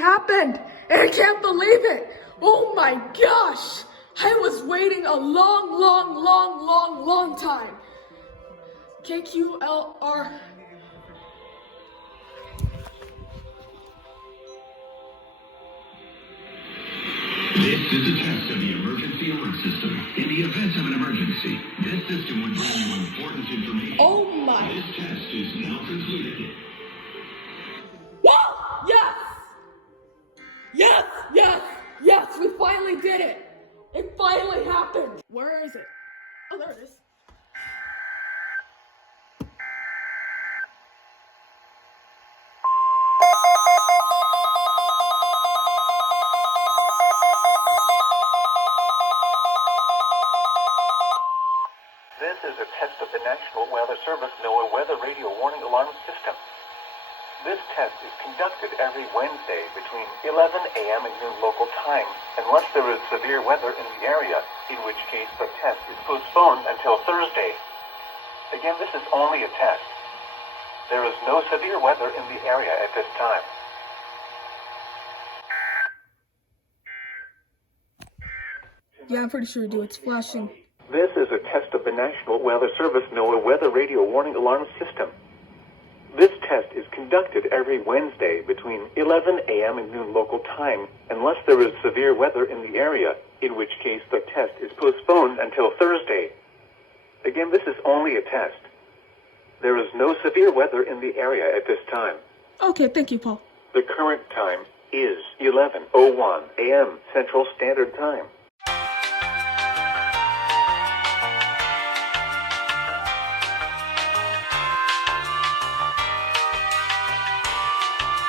happened, and I can't believe it. Oh my gosh. I was waiting a long time. KQLR. This is a test of the emergency alert system. In the event of an emergency, this system would bring you important information. Oh my. This test is now concluded. Whoa! Yes, we finally did it. It finally happened. Where is it? Oh, there it is. This is a test of the National Weather Service NOAA Weather Radio Warning Alarm System. This test is conducted every Wednesday between 11 a.m. and noon local time, unless there is severe weather in the area, in which case the test is postponed until Thursday. Again, this is only a test. There is no severe weather in the area at this time. Yeah, I'm pretty sure, dude. It's flashing. This is a test of the National Weather Service NOAA Weather Radio Warning Alarm System. This test is conducted every Wednesday between 11 a.m. and noon local time, unless there is severe weather in the area, in which case the test is postponed until Thursday. Again, this is only a test. There is no severe weather in the area at this time. Okay, thank you, Paul. The current time is 11:01 a.m. Central Standard Time.